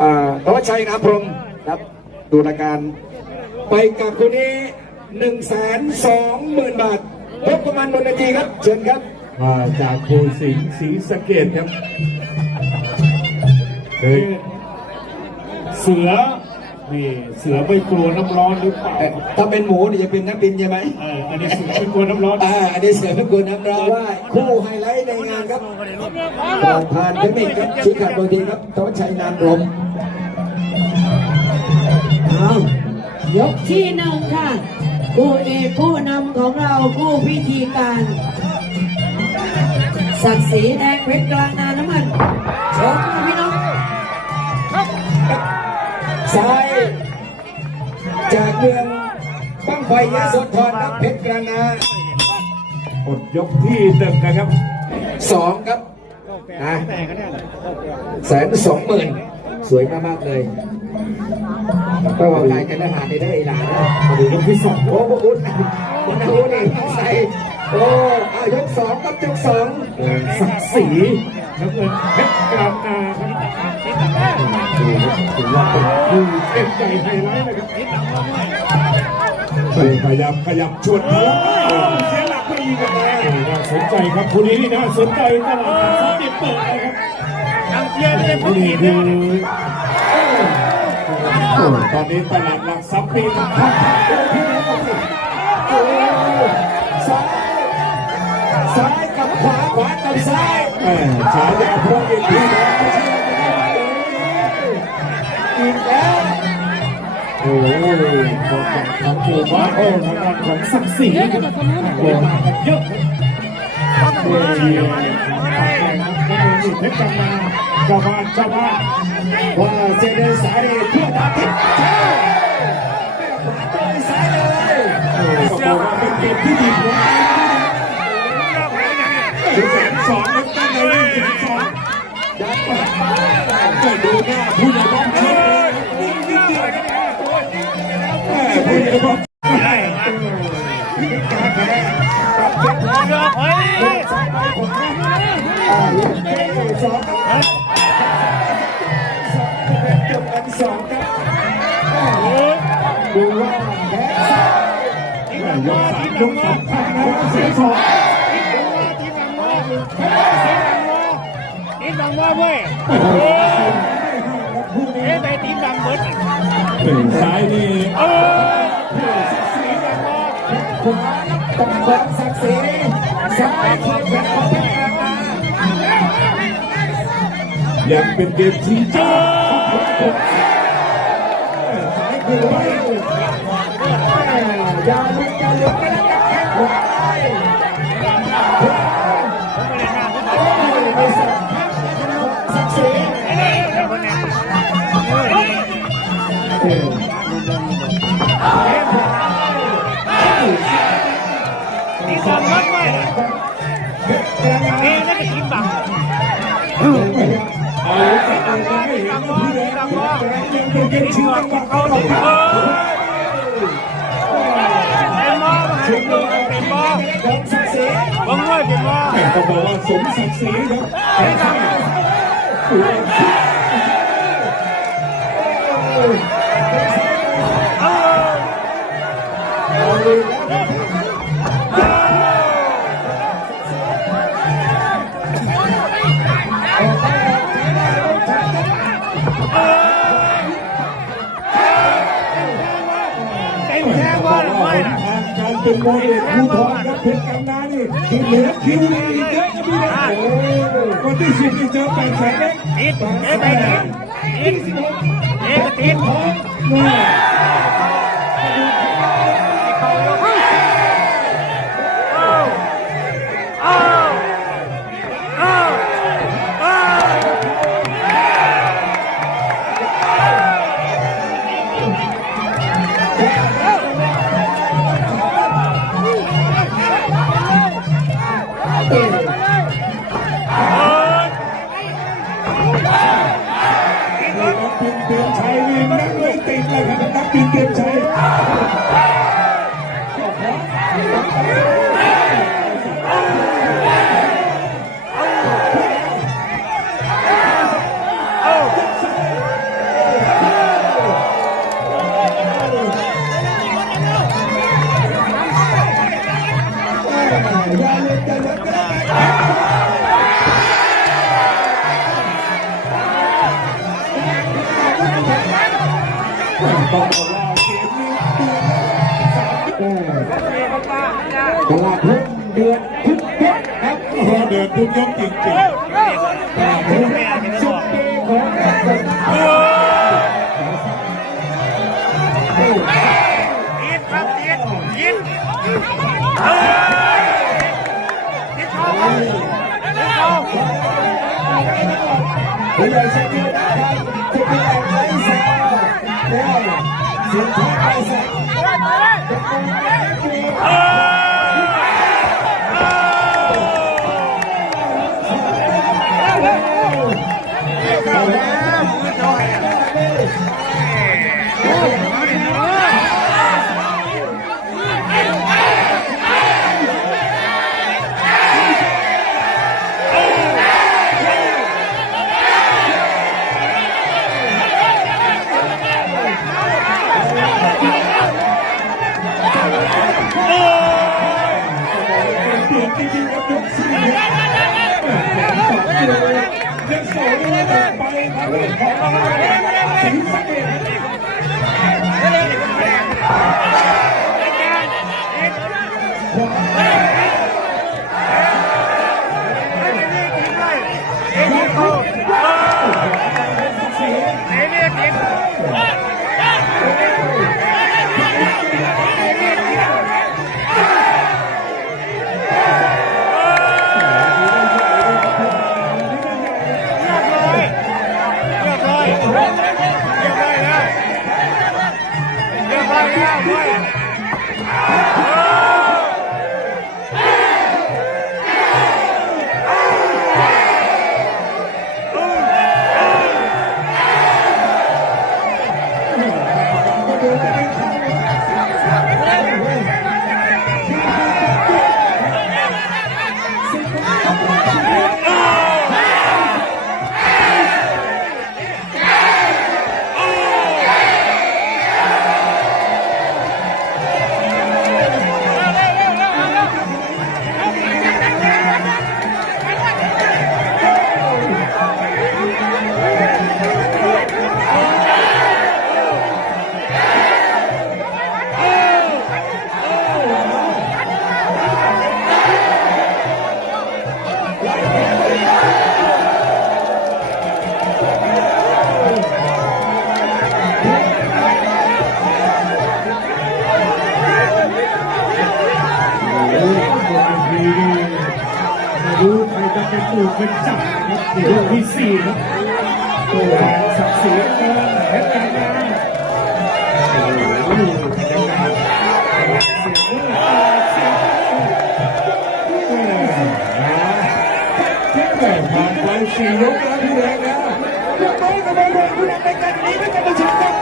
อ่าธวัชชัยน้ำพรหมครับดูรายการ ไปกับคนนี้หนึ่งแสนสองหมื่นบาทพบประมาณบนนาทีครับ เชิญครับมาจากภูสิงห์ศรีสะเกดครับเฮ้ยเสือ นี่เสือไม่กลัวน้ำร้อนหรือเปล่าเอ่อถ้าเป็นหมูนี่จะเป็นนักบินใช่ไหมเอออันนี้เสือไม่กลัวน้ำร้อนอ่าอันนี้เสือไม่กลัวน้ำร้อนว่าคู่ไฮไลท์ในงานครับรองผ่านเทคนิคครับชี้ขาดบางทีครับธวัชชัยนามพรหมเอายกที่หนึ่งค่ะผู้เอกผู้นำของเราผู้พิธีการศักดิ์ศรีแดงเพชรกลางนาน้ำมันชมค่ะพี่น้องซ้ายจาก เมืองบ้างไฟยะโสธรครับเพชรกลางนาหมดยกที่หนึ่งนะครับสองครับนะแสนสองหมื่นสวยมากๆเลยระหว่างกายกันทหารในได้ไอ้หลานนะมาดูยกที่สองโอ้โหคุณคุณอาวุธนี่ต้องใส่โอ้อายกสองครับยกสองเดินศักดิ์ศรี น้ำเงินเพชรกลางนาครับถือว่าเป็นคู่เอ็นใจไฮไลท์นะครับพยายามขยับชวนพลังเสียหลักไปอีกแล้วน่าสนใจครับคู่นี้นี่น่าสนใจตลาดสดเปิดนะครับทางเชียร์ไม่ได้พูดนี่ผิดคืนะอโอ้ตอนนี้ตลาดหลักทรัพย์มีราคาโอ้ซ้ายซ้ายกับขวาขวากับซ้าย แม่ฉายาพวกเอ็นพีนะอีกแล้วโอ้ยบอกจากทางปู่บ้าโอ้ทางด้านของศักดิ์ศรีครับโอ้มากันเยอะครับเชียร์เพชรกำนาชาวบ้านชาวบ้านว่าเซเดนสายนี่ทั่วตาทิพย์เจ้าขวาต่อยซ้ายเลยก็บอกว่าเป็นเกมที่ดี ก็ดูหน้าผู้ใหญ่บ้านเชียร์นิ่งนิดเดียวแม่ผู้ใหญ่บ้านด้การแพ้กับเพชรซ้ายไปผมอ่าลูกเตะสองครับสองเป็นจบกันสองครับดูว่าแพ้ยกสามยกสองพันนะเสียสอง ทีมดังว่าเว้ยเอ้ไปทีมดังเบิดเป็นซ้ายนี่เออขวากับความศักดิ์ศรีซ้ายความแข็งของเพชรกลางนายังเป็นเกมที่เจ้าสายคือไว้อย่าลุกอย่าลุกกันน ทีมดังเบิดเว้ยเอ้นั่นก็ทีมดังเบ่ของศักดิ์ศรีบังเว้ยเป็นบ่แต่ก็บอกว่าสมศักดิ์ศรีครับเต็มแค่ว่าหรือไม่ทางการเป็นมวยเอกผู้ทองครับเพชรกำนานี่ที่เหลือคิวนี่อีกเยอะนะพี่นะโอ้วันที่สิบนี่เจอแปดแสนเล็กทีมเอ้ไปทีมทีมเอ้ทีมนั ตือนชัยนี่นั่งไม่ติดเลยครับนักบินเตือนชัย ต้องบอกว่าเกมนี้ตลาดหุ้นเดือนทุกยกครับเดินทุกยกจริงตลาดหุ้นสุดปีของเราผู้เชียร์นครับจะเป็นแรงไร้สาแล้วเสียงท้าไร้สาๆเปลี่ ยน จริงๆครับยกสี่ยังสองเลยไปครับของสีสะเกด จะเป็นตัวเป็นจับนะครับในยกที่สี่ครับตัวแทนศักดิ์ศรีเกินเพชรการงานโอ้โหยากเสียงเลือดเสียงเลือดต่ผ่านไปสี่ยกแล้วพี่แดงนะยกไปกับไปเลยคุณแดงไปกันนี้ไม่กันมาชมกัน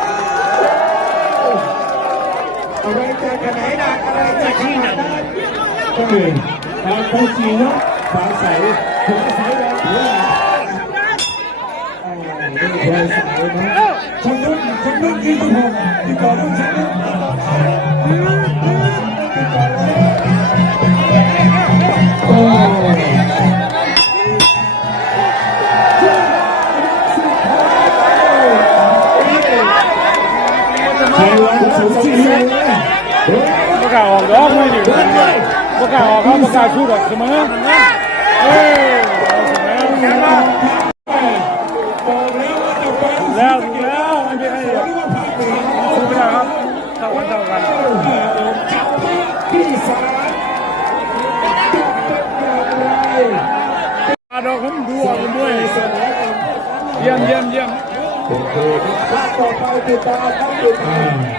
อะไรจะขนาดหนักอะไรจะขนาดนั้นก็เลยผ่านไปสี่ยก ฟ้าใสฟ้าใสแดงหัวหลาเดินสายนะคนนึกคนนึกที่ทุกคนที่ก่อนต้องใช้นึกโอ้ใครวะสูงสี่เลยประกาศออกดอกไม่ดิประกาศออกเขาประกาศพูดออกเสมอเฮ้ยเสมอแล้ว บอกแล้วว่าจะ อีกแล้วไม่มีใครเดียวสู้ไม่ได้ครับเท่ากันเท่ากันจับที่สามอาดอกผมดูออกด้วยเยี่ยมเยี่ยมเยี่ยมโอเคครับต่อไปติดตามครับ